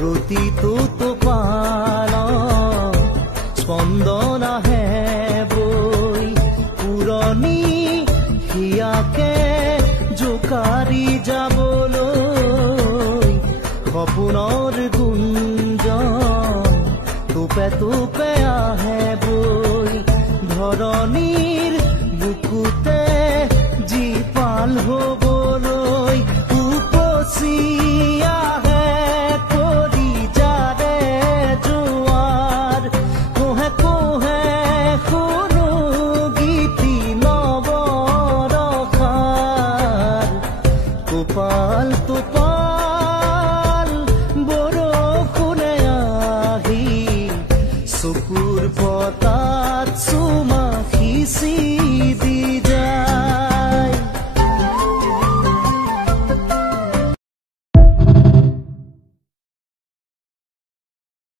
প্ৰতিটো টোপাল স্পন্দন আহে বৈ পুৰণি হিয়াকে জোকাৰি যাবলৈ সপোনৰ গুঞ্জন টোপে টোপে আহে বৈ ধৰণীৰ বুকুতে জীপাল হ'বলৈ উপচি আহে